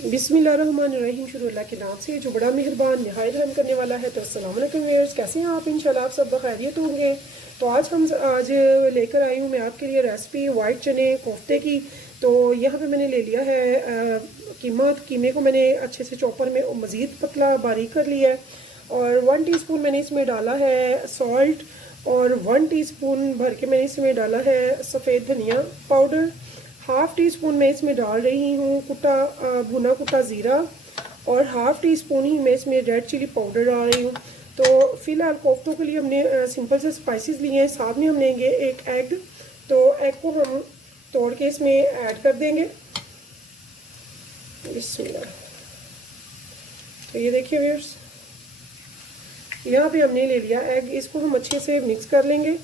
बिस्मिल्लाहिर्रहमानिर्रहीम। शुरू अल्लाह के नाम से जो बड़ा मेहरबान नहायत रहम करने वाला है। तो अस्सलाम वालेकुम व्यूअर्स, कैसे हैं आप? इंशाल्लाह आप सब बखैरियत होंगे। तो आज लेकर आई हूँ मैं आपके लिए रेसिपी वाइट चने कोफ्ते की। तो यहाँ पे मैंने ले लिया है कीमा। कीमे को मैंने अच्छे से चॉपर में मज़ीद पतला बारीक कर लिया है। और 1 टीस्पून मैंने इसमें डाला है सॉल्ट, और 1 टीस्पून भर के मैंने इसमें डाला है सफ़ेद धनिया पाउडर। हाफ़ टी स्पून मैं इसमें डाल रही हूँ भुना कुटा ज़ीरा, और हाफ़ टी स्पून ही मैं इसमें रेड चिली पाउडर डाल रही हूँ। तो फ़िलहाल कोफ्तों के लिए हमने सिंपल से स्पाइसेस लिए हैं। साथ में हम लेंगे एक एग। तो एग को हम तोड़ के इसमें ऐड कर देंगे। बिस्मिल्लाह। तो ये देखिए व्यूअर्स, यहाँ पे हमने ले लिया एग। इसको हम अच्छे से मिक्स कर लेंगे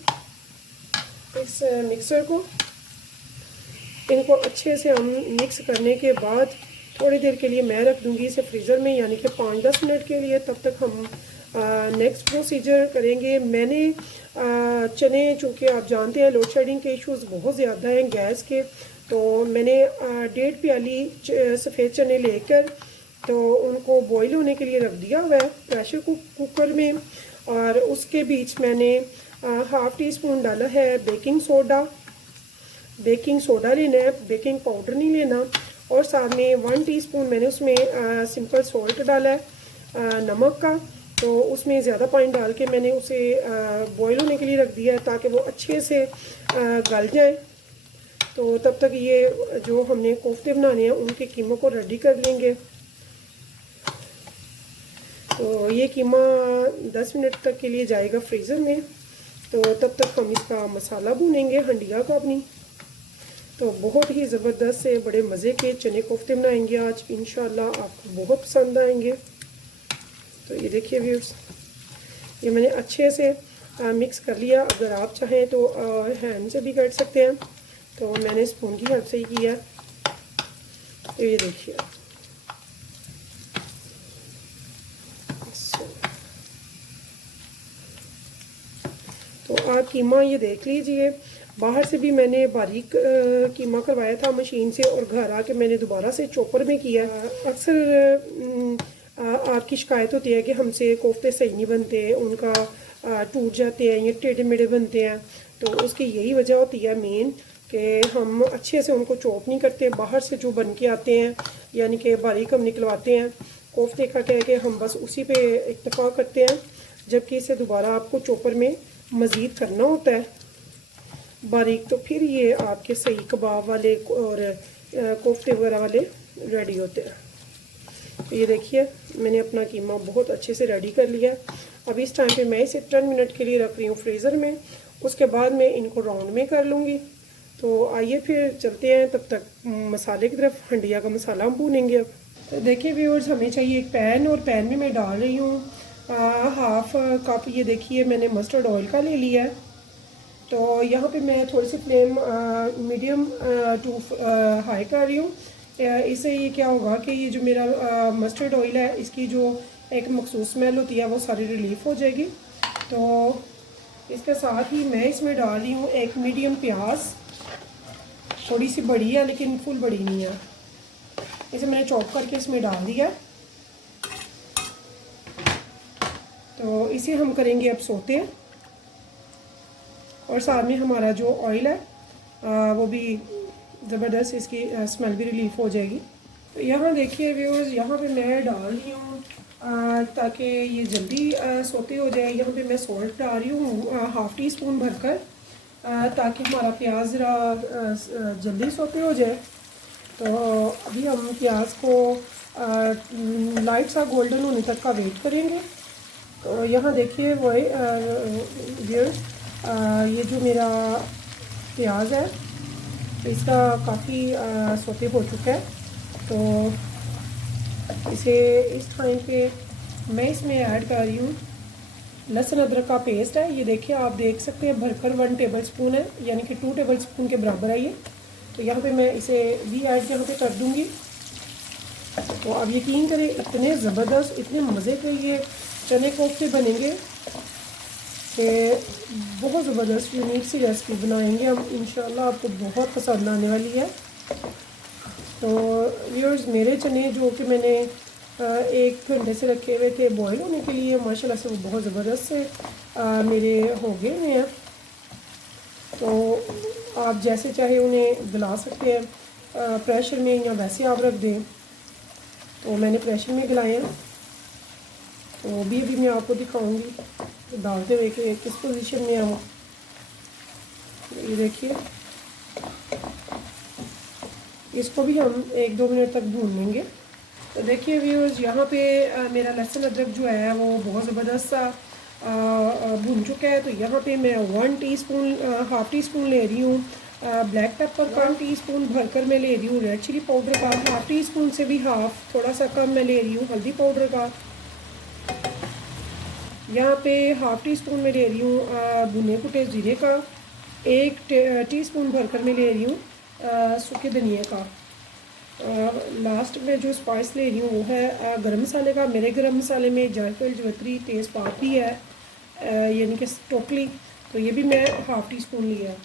इस मिक्सर को। इनको अच्छे से हम मिक्स करने के बाद थोड़ी देर के लिए मैं रख दूंगी इसे फ्रीज़र में, यानी कि 5-10 मिनट के लिए। तब तक हम नेक्स्ट प्रोसीजर करेंगे। मैंने चने, चूँकि आप जानते हैं लोड शेडिंग के इश्यूज़ बहुत ज़्यादा हैं गैस के, तो मैंने 1.5 प्याली सफ़ेद चने लेकर तो उनको बॉईल होने के लिए रख दिया हुआ है प्रेशर कुकर में। और उसके बीच मैंने हाफ़ टी स्पून डाला है बेकिंग सोडा लेना है, बेकिंग पाउडर नहीं लेना। और साथ में 1 टीस्पून मैंने उसमें सिंपल सॉल्ट डाला है नमक का। तो उसमें ज़्यादा पानी डाल के मैंने उसे बॉईल होने के लिए रख दिया है ताकि वो अच्छे से गल जाए। तो तब तक ये जो हमने कोफ्ते बनाने हैं उनके कीमा को रेडी कर लेंगे। तो ये कीमा 10 मिनट तक के लिए जाएगा फ्रीज़र में। तो तब तक हम इसका मसाला भूनेंगे हंडिया का अपनी। तो बहुत ही ज़बरदस्त से बड़े मज़े के चने कोफ्ते बनाएंगे आज, इंशाल्लाह आपको बहुत पसंद आएंगे। तो ये देखिए व्यूअर्स, ये मैंने अच्छे से मिक्स कर लिया। अगर आप चाहें तो हैंड से भी कर सकते हैं, तो मैंने स्पून की हेल्प से ही किया। तो ये देखिए, तो आप कीमा ये देख लीजिए। बाहर से भी मैंने बारीक कीमा करवाया था मशीन से, और घर आके मैंने दोबारा से चॉपर में किया। अक्सर आपकी शिकायत होती है कि हमसे कोफ्ते सही नहीं बनते, उनका टूट जाते हैं या टेढ़े मेढ़े बनते हैं। तो उसकी यही वजह होती है मेन, कि हम अच्छे से उनको चॉप नहीं करते। बाहर से जो बन के आते हैं, यानी कि बारीक हम निकलवाते हैं कोफ्ते का, कह के हम बस उसी पे इक्तफा करते हैं, जबकि इसे दोबारा आपको चॉपर में मज़ीद करना होता है बारीक। तो फिर ये आपके सही कबाब वाले और कोफ्ते वगैरह वाले रेडी होते हैं। तो ये देखिए, मैंने अपना कीमा बहुत अच्छे से रेडी कर लिया। अब इस टाइम पे मैं इसे 10 मिनट के लिए रख रही हूँ फ्रीज़र में। उसके बाद मैं इनको राउंड में कर लूँगी। तो आइए फिर चलते हैं, तब तक मसाले की तरफ। हंडिया का मसाला हम भूनेंगे अब। तो देखिए व्यूअर्स, हमें चाहिए एक पैन, और पैन में मैं डाल रही हूँ हाफ़ कप। ये देखिए, मैंने मस्टर्ड ऑयल का ले लिया है। तो यहाँ पे मैं थोड़ी सी फ्लेम मीडियम टू हाई कर रही हूँ। इससे ये क्या होगा कि ये जो मेरा मस्टर्ड ऑयल है, इसकी जो एक मखसूस स्मेल होती है वो सारी रिलीफ़ हो जाएगी। तो इसके साथ ही मैं इसमें डाल रही हूँ एक मीडियम प्याज। थोड़ी सी बड़ी है लेकिन फुल बड़ी नहीं है। इसे मैंने चॉप करके इसमें डाल दिया। तो इसे हम करेंगे अब सोते। और साथ में हमारा जो ऑयल है वो भी ज़बरदस्त, इसकी स्मेल भी रिलीफ़ हो जाएगी। तो यहाँ देखिए व्यूअर्स, यहाँ पे मैं डाल रही हूँ ताकि ये जल्दी सोते हो जाए। यहाँ पे मैं सॉल्ट डाल रही हूँ हाफ़ टी स्पून भरकर, ताकि हमारा प्याज ज़रा जल्दी सोते हो जाए। तो अभी हम प्याज को लाइट सा गोल्डन होने तक का वेट करेंगे। तो यहाँ देखिए वो व्यूअर्स, ये जो मेरा प्याज है तो इसका काफ़ी सोते हो चुका है। तो इसे इस टाइम पे मैं इसमें ऐड कर रही हूँ लहसुन अदरक का पेस्ट है। ये देखिए, आप देख सकते हैं भरकर 1 टेबल स्पून है, यानी कि 2 टेबल स्पून के बराबर है ये। तो यहाँ पे मैं इसे भी ऐड यहाँ पे कर दूँगी। तो आप यकीन करें, इतने ज़बरदस्त, इतने मज़े के ये चने कोफ्ते बनेंगे कि बहुत ज़बरदस्त यूनिक सी रेसिपी बनाएंगे हम, इंशाल्लाह आपको बहुत पसंद आने वाली है। तो व्यूअर्स मेरे चने जो कि मैंने 1 घंटे से रखे हुए थे बॉईल होने के लिए, माशाल्लाह से वो बहुत ज़बरदस्त से मेरे हो गए हुए हैं। तो आप जैसे चाहे उन्हें गला सकते हैं, प्रेशर में या वैसे आप रख दें। तो मैंने प्रेशर में गलाए हैं, तो अभी मैं आपको दिखाऊंगी तो डालते हुए कि किस पोजीशन में है वो। ये देखिए, इसको भी हम 1-2 मिनट तक भून लेंगे। तो देखिए व्यूअर्स, यहाँ पे मेरा लहसुन अदरक जो है वो बहुत ज़बरदस्त सा भून चुका है। तो यहाँ पे मैं 1 टीस्पून, हाफ़ टी स्पून ले रही हूँ ब्लैक पेपर का, 1 टीस्पून भरकर मैं ले रही हूँ रेड चिली पाउडर का, हाफ़ टी स्पून से भी हाफ़ थोड़ा सा कम मैं ले रही हूँ हल्दी पाउडर का। यहाँ पे हाफ़ टी स्पून में ले रही हूँ भुने कुटे ज़ीरे का, 1 टीस्पून भरकर मैं ले रही हूँ सूखे धनिया का। लास्ट में जो स्पाइस ले रही हूँ वो है गरम मसाले का। मेरे गरम मसाले में जायफल, जवित्री, तेज़पात भी है, यानी कि टोटली। तो ये भी मैं हाफ़ टी स्पून लिया है।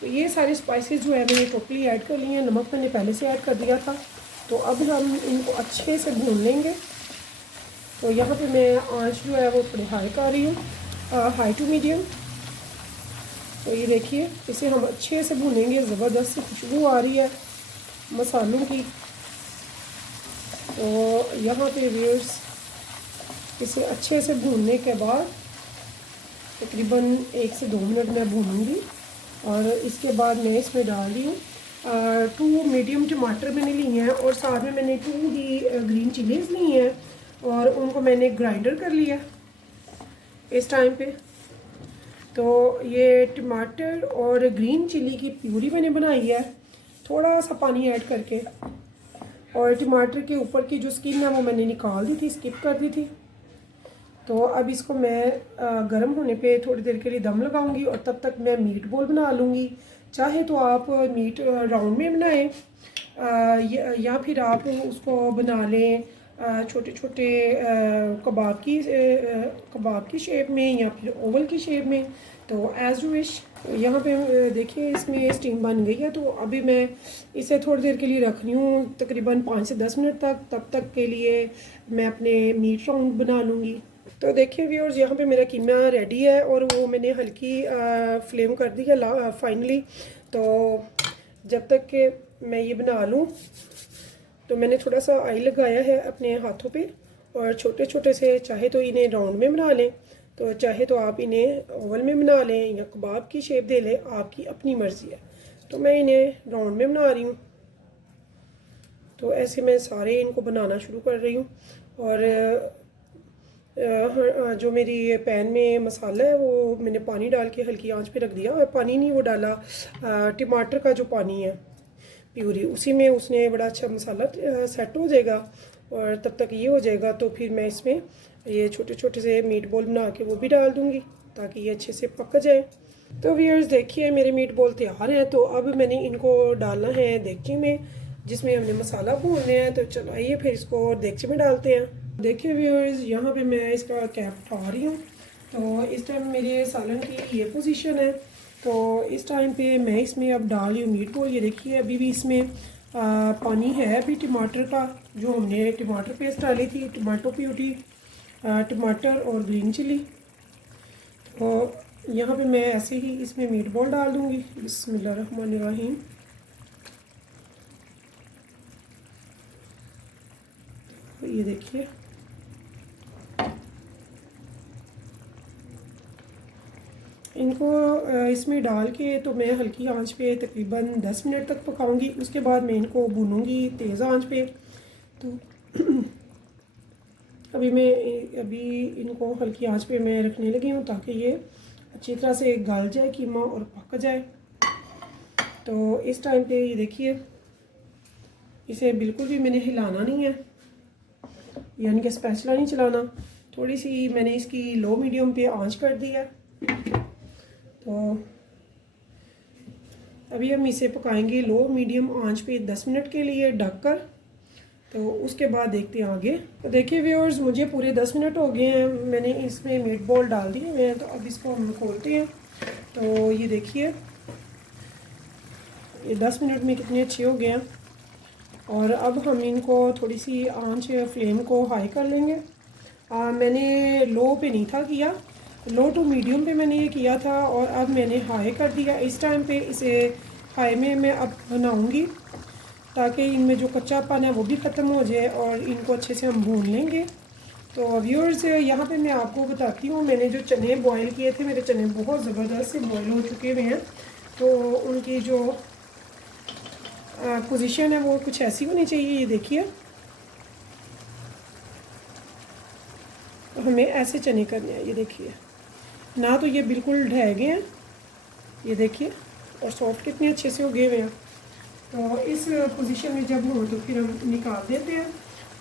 तो ये सारे स्पाइसेस जो है मैंने टोटली ऐड कर लिए हैं। नमक मैंने पहले से ऐड कर दिया था। तो अब हम इनको अच्छे से भून लेंगे। तो यहाँ पे मैं आंच जो है वो थोड़ी हाई कर रही हूँ, हाई टू मीडियम। तो ये देखिए, इसे हम अच्छे से भूनेंगे। ज़बरदस्त खुशबू आ रही है मसालों की। तो यहाँ पे व्यूअर्स इसे अच्छे से भूनने के बाद तकरीबन 1 से 2 मिनट मैं भूनूंगी। और इसके बाद मैं इसमें डाल रही हूँ 2 मीडियम टमाटर मैंने लिए हैं, और साथ में मैंने 2 ही ग्रीन चिलीज़ ली हैं, और उनको मैंने ग्राइंडर कर लिया इस टाइम पे। तो ये टमाटर और ग्रीन चिली की प्यूरी मैंने बनाई है थोड़ा सा पानी ऐड करके। और टमाटर के ऊपर की जो स्किन है वो मैंने निकाल दी थी, स्किप कर दी थी। तो अब इसको मैं गर्म होने पे थोड़ी देर के लिए दम लगाऊंगी, और तब तक मैं मीट बॉल बना लूँगी। चाहे तो आप मीट राउंड में बनाएं, या फिर आप उसको बना लें छोटे छोटे कबाब की शेप में, या फिर ओवल की शेप में। तो एज यू विश। यहाँ पे देखिए इसमें स्टीम बन गई है। तो अभी मैं इसे थोड़ी देर के लिए रख रही हूँ, तकरीबन 5 से 10 मिनट तक। तब तक के लिए मैं अपने मीट राउंड बना लूँगी। तो देखिए व्यूअर्स, यहाँ पे मेरा कीमा रेडी है, और वो मैंने हल्की फ्लेम कर दी है फाइनली। तो जब तक कि मैं ये बना लूँ, तो मैंने थोड़ा सा ऑयल लगाया है अपने हाथों पे, और छोटे छोटे से, चाहे तो इन्हें राउंड में बना लें, तो चाहे तो आप इन्हें ओवल में बना लें, या कबाब की शेप दे लें, आपकी अपनी मर्ज़ी है। तो मैं इन्हें राउंड में बना रही हूँ। तो ऐसे मैं सारे इनको बनाना शुरू कर रही हूँ। और जो मेरी पैन में मसाला है वो मैंने पानी डाल के हल्की आंच पे रख दिया। और पानी नहीं वो डाला, टमाटर का जो पानी है प्यूरी, उसी में उसने बड़ा अच्छा मसाला सेट हो जाएगा। और तब तक ये हो जाएगा, तो फिर मैं इसमें ये छोटे छोटे से मीट बॉल बना के वो भी डाल दूँगी, ताकि ये अच्छे से पक जाए। तो व्यूअर्स देखिए, मेरे मीट बॉल तैयार हैं। तो अब मैंने इनको डालना है देगची में, जिसमें हमने मसाला भूनना है। तो चलो आइए फिर इसको देगची में डालते हैं। देखिए व्यूअर्स, यहाँ पे मैं इसका कैप उठा रही हूँ। तो इस टाइम मेरे सालन की ये पोजीशन है। तो इस टाइम पे मैं इसमें अब डाल रही हूँ मीट बॉल। ये देखिए, अभी भी इसमें पानी है अभी टमाटर का, जो हमने टमाटर पेस्ट डाली थी, टमाटो प्यूरी, टमाटर और ग्रीन चिली। तो यहाँ पे मैं ऐसे ही इसमें मीट बॉल डाल दूँगी। बिस्मिल्लाहिर्रहमानिर्रहीम। ये देखिए, इनको इसमें डाल के तो मैं हल्की आंच पे तकरीबन 10 मिनट तक पकाऊंगी। उसके बाद मैं इनको भूनूंगी तेज़ आंच पे। तो अभी इनको हल्की आंच पे मैं रखने लगी हूँ, ताकि ये अच्छी तरह से गल जाए कीमा और पक जाए। तो इस टाइम पे ये देखिए, इसे बिल्कुल भी मैंने हिलाना नहीं है, यानी कि स्पैचुला नहीं चलाना। थोड़ी सी मैंने इसकी लो मीडियम पे आंच कर दी है। तो अभी हम इसे पकाएंगे लो मीडियम आंच पे 10 मिनट के लिए ढककर। तो उसके बाद देखते हैं आगे। तो देखिए व्यूअर्स, मुझे पूरे 10 मिनट हो गए हैं, मैंने इसमें मीट बॉल डाल दिए हुए हैं। तो अब इसको हम खोलते हैं। तो ये देखिए, ये 10 मिनट में कितने अच्छे हो गए हैं। और अब हम इनको थोड़ी सी आंच फ्लेम को हाई कर लेंगे। मैंने लो पे नहीं था किया, लो टू मीडियम पे मैंने ये किया था और अब मैंने हाई कर दिया। इस टाइम पे इसे हाई में मैं अब बनाऊंगी ताकि इनमें जो कच्चापन है वो भी ख़त्म हो जाए और इनको अच्छे से हम भून लेंगे। तो व्यूअर्स, यहाँ पे मैं आपको बताती हूँ, मैंने जो चने बॉईल किए थे, मेरे चने बहुत ज़बरदस्त से बॉईल हो चुके हुए हैं। तो उनकी जो पोजीशन है वो कुछ ऐसी होनी चाहिए। ये देखिए, तो हमें ऐसे चने करने हैं। ये देखिए ना, तो ये बिल्कुल ढह गए हैं, ये देखिए, और सॉफ्ट कितने अच्छे से उगे हुए हैं। तो इस पोजीशन में जब हो तो फिर हम निकाल देते हैं।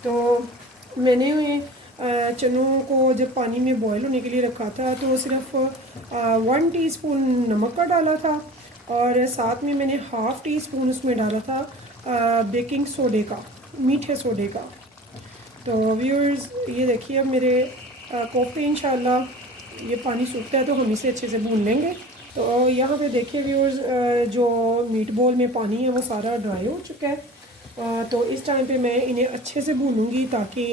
तो मैंने चनों को जब पानी में बॉईल होने के लिए रखा था तो सिर्फ 1 टीस्पून नमक का डाला था और साथ में मैंने हाफ़ टी स्पून उसमें डाला था बेकिंग सोडे का, मीठे सोडे का। तो व्यूअर्स, ये देखिए अब मेरे कोफ्ते इंशाल्लाह ये पानी सूखता है तो हम इसे अच्छे से भून लेंगे। तो यहाँ पे देखिए व्यूअर्स, जो मीट बॉल में पानी है वो सारा ड्राई हो चुका है। तो इस टाइम पे मैं इन्हें अच्छे से भूनूंगी ताकि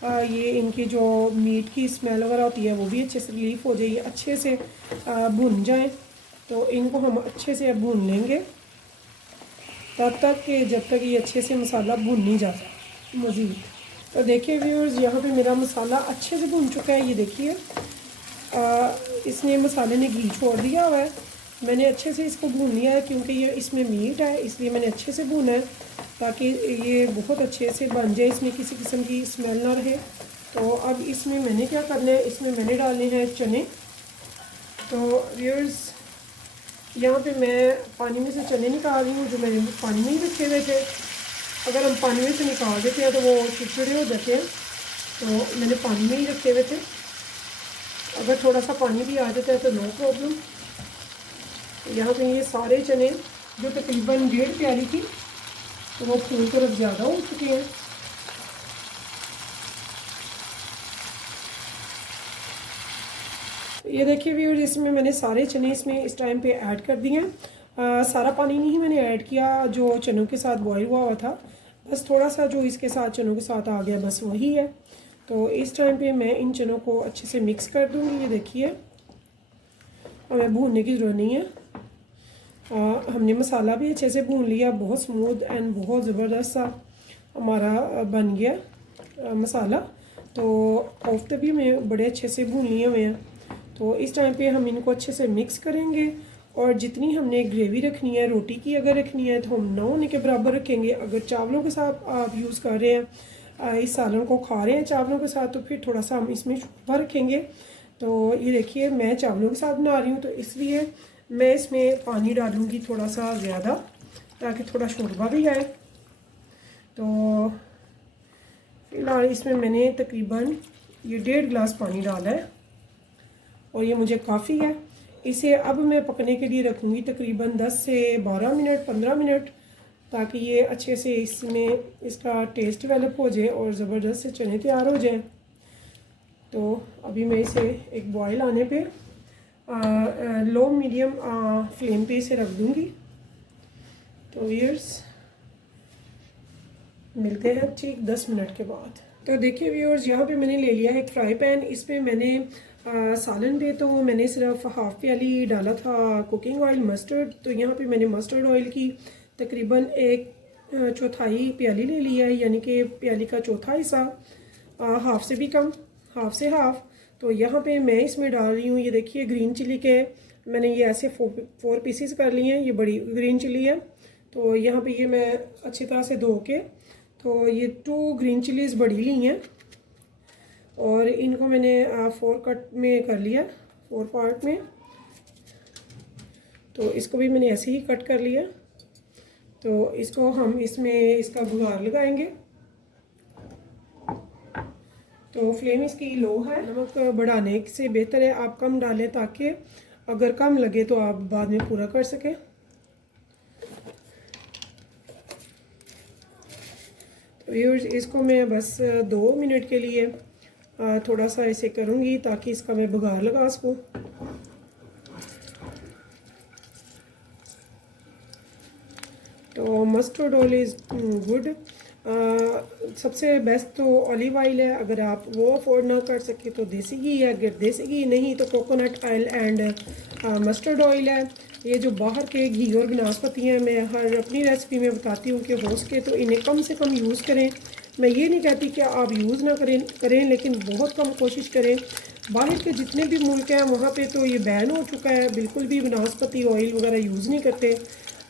ये इनकी जो मीट की स्मेल वगैरह होती है वो भी अच्छे से रिलीफ हो जाए, ये अच्छे से भुन जाए। तो इनको हम अच्छे से भून लेंगे तब तक कि जब तक ये अच्छे से मसाला भून नहीं जाता मज़ीद। तो देखिए व्यूअर्स, यहाँ पे मेरा मसाला अच्छे से भून चुका है। ये देखिए, इसने मसाले ने घी छोड़ दिया हुआ है। मैंने अच्छे से इसको भून लिया है क्योंकि ये इसमें मीट है, इसलिए मैंने अच्छे से भूना है ताकि ये बहुत अच्छे से बन जाए, इसमें किसी किस्म की स्मेल ना रहे। तो अब इसमें मैंने क्या करना है, इसमें मैंने डालने हैं चने। तो व्यूअर्स, यहाँ पे मैं पानी में से चने निकाल रही हूँ जो मैंने पानी में ही रखे हुए थे। अगर हम पानी में से निकाल देते हैं तो वो चिड़चिड़े हो जाते हैं, तो मैंने पानी में ही रखे हुए थे। अगर थोड़ा सा पानी भी आ जाता है तो नो प्रॉब्लम। यहाँ पे ये सारे चने जो तकरीबन 1.5 प्याली थी तो वो फूल तरफ ज़्यादा हो चुके हैं। ये देखिए व्यूअर्स, इसमें मैंने सारे चने इसमें इस टाइम पे ऐड कर दिए हैं। सारा पानी नहीं मैंने ऐड किया जो चनों के साथ बॉईल हुआ था, बस थोड़ा सा जो इसके साथ चनों के साथ आ गया बस वही है। तो इस टाइम पे मैं इन चनों को अच्छे से मिक्स कर दूँगी। ये देखिए, हमें भूनने की ज़रूरत नहीं है। हमने मसाला भी अच्छे से भून लिया, बहुत स्मूथ एंड बहुत ज़बरदस्त सा हमारा बन गया मसाला। तो कोफ्ते भी मैं बड़े अच्छे से भून लिए हुए हैं। तो इस टाइम पे हम इनको अच्छे से मिक्स करेंगे और जितनी हमने ग्रेवी रखनी है, रोटी की अगर रखनी है तो हम 9 के बराबर रखेंगे। अगर चावलों के साथ आप यूज़ कर रहे हैं, इस सालन को खा रहे हैं चावलों के साथ, तो फिर थोड़ा सा हम इसमें शोरबा रखेंगे। तो ये देखिए, मैं चावलों के साथ बना रही हूँ तो इसलिए मैं इसमें पानी डालूँगी थोड़ा सा ज़्यादा ताकि थोड़ा शोरबा भी आए। तो फिलहाल इसमें मैंने तकरीबन ये 1.5 गिलास पानी डाला है और ये मुझे काफ़ी है। इसे अब मैं पकने के लिए रखूँगी तकरीबन 10 से 12 मिनट, 15 मिनट, ताकि ये अच्छे से इसमें इसका टेस्ट डेवलप हो जाए और ज़बरदस्त से चने तैयार हो जाएं। तो अभी मैं इसे एक बॉयल आने पे लो मीडियम फ्लेम पे इसे रख दूँगी। तो व्यूअर्स, मिलते हैं ठीक 10 मिनट के बाद। तो देखिए व्यूअर्स, यहाँ पे मैंने ले लिया है एक फ्राई पैन। इस पर मैंने सालन पे तो मैंने सिर्फ हाफ़ प्याली डाला था कुकिंग ऑयल मस्टर्ड। तो यहाँ पे मैंने मस्टर्ड ऑयल की तकरीबन 1/4 प्याली ले लिया है, यानी कि प्याली का चौथा हिस्सा, हाफ़ से भी कम, हाफ़ से हाफ़। तो यहाँ पे मैं इसमें डाल रही हूँ, ये देखिए, ग्रीन चिली के मैंने ये ऐसे 4 पीसेस कर लिए हैं। ये बड़ी ग्रीन चिली है। तो यहाँ पे ये मैं अच्छी तरह से धो के, तो ये 2 ग्रीन चिलीज़ बड़ी ली हैं और इनको मैंने 4 कट में कर लिया, 4 पार्ट में। तो इसको भी मैंने ऐसे ही कट कर लिया। तो इसको हम इसमें इसका बुगार लगाएंगे। तो फ्लेम इसकी लो है। नमक बढ़ाने से बेहतर है आप कम डालें ताकि अगर कम लगे तो आप बाद में पूरा कर सकें। तो व्यूअर्स, इसको मैं बस 2 मिनट के लिए थोड़ा सा इसे करूँगी ताकि इसका मैं बुगार लगा सकूँ। तो मस्टर्ड ऑयल इज़ गुड। सबसे बेस्ट तो ऑलिव ऑयल है, अगर आप वो अफोर्ड ना कर सके तो देसी घी है, अगर देसी घी नहीं तो coconut oil and mustard oil है। ये जो बाहर के घी और बनास्पति हैं, मैं हर अपनी रेसिपी में बताती हूँ कि हो सके तो इन्हें कम से कम यूज़ करें। मैं ये नहीं कहती कि आप यूज़ ना करें लेकिन बहुत कम कोशिश करें। बाहर के जितने भी मुल्क हैं वहाँ पे तो ये बैन हो चुका है, बिल्कुल भी बनास्पति ऑयल वगैरह यूज़ नहीं करते।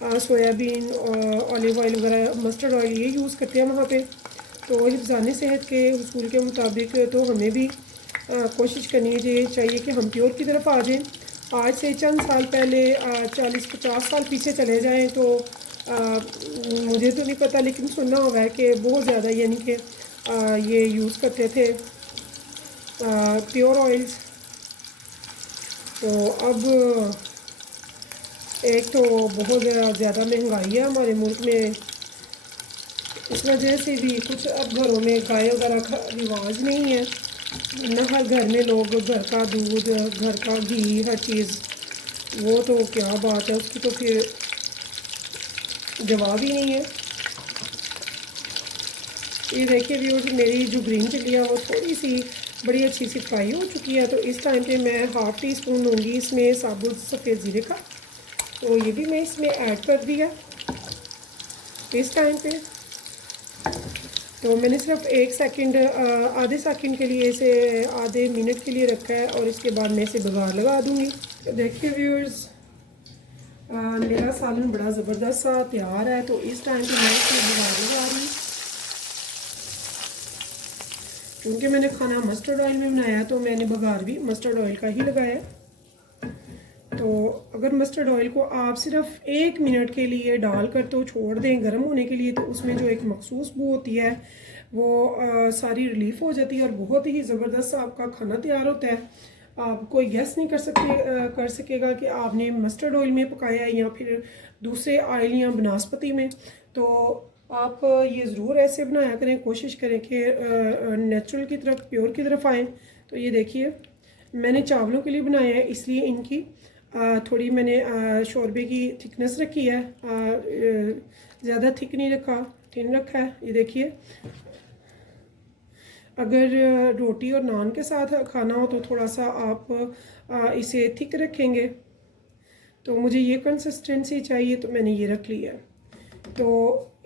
सोयाबीन ऑलिव ऑयल वगैरह मस्टर्ड ऑयल ये यूज़ करते हैं वहाँ पे। तो हिफ्ज़ान सेहत के उसूल के मुताबिक तो हमें भी कोशिश करनी चाहिए कि हम प्योर की तरफ आ जाएं। आज से चंद साल पहले 40-50 साल पीछे चले जाएं तो मुझे तो नहीं पता लेकिन सुनना होगा है कि बहुत ज़्यादा यानी कि ये यूज़ करते थे प्योर ऑयल्स। तो अब एक तो बहुत ज़्यादा महंगाई है हमारे मुल्क में, इस वजह से भी कुछ अब घरों में गाय वगैरह का रिवाज नहीं है ना। हर घर में लोग घर का दूध, घर का घी, हर चीज़, वो तो क्या बात है उसकी तो फिर जवाब ही नहीं है। ये देखिए व्यूअर्स, मेरी जो ग्रीन चिल्ली है वो थोड़ी सी बड़ी अच्छी सी फ्राई हो चुकी है। तो इस टाइम पे मैं हाफ़ टी स्पून लूँगी इसमें साबुत सफ़ेद ज़ीरे का, तो ये भी मैं इसमें ऐड कर दिया इस टाइम पे। तो मैंने सिर्फ 1 सेकंड आधे सेकंड के लिए इसे आधे मिनट के लिए रखा है और इसके बाद मैं इसे बघार लगा दूँगी। तो देखिए व्यूअर्स, मेरा सालन बड़ा ज़बरदस्त सा तैयार है। तो इस टाइम पे मैं इसमें बघार लगा रही हूँ। क्योंकि मैंने खाना मस्टर्ड ऑयल में बनाया तो मैंने बघार भी मस्टर्ड ऑयल का ही लगाया। तो अगर मस्टर्ड ऑयल को आप सिर्फ 1 मिनट के लिए डालकर तो छोड़ दें गर्म होने के लिए, तो उसमें जो एक मखसूस बू होती है वो सारी रिलीफ़ हो जाती है और बहुत ही ज़बरदस्त आपका खाना तैयार होता है। आप कोई गेस नहीं कर सकेगा कि आपने मस्टर्ड ऑयल में पकाया है या फिर दूसरे ऑयल या बनास्पति में। तो आप ये ज़रूर ऐसे बनाया करें, कोशिश करें कि नेचुरल की तरफ, प्योर की तरफ आएँ। तो ये देखिए मैंने चावलों के लिए बनाया है, इसलिए इनकी थोड़ी मैंने शोरबे की थिकनेस रखी है, ज़्यादा थिक नहीं रखा, थिन रखा है। ये देखिए, अगर रोटी और नान के साथ खाना हो तो थोड़ा सा आप इसे थिक रखेंगे। तो मुझे ये कंसिस्टेंसी चाहिए तो मैंने ये रख लिया है। तो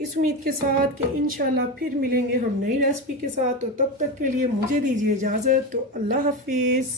इस उम्मीद के साथ कि इंशाल्लाह फिर मिलेंगे हम नई रेसिपी के साथ, तो तब तक के लिए मुझे दीजिए इजाज़त। तो अल्लाह हाफिज़।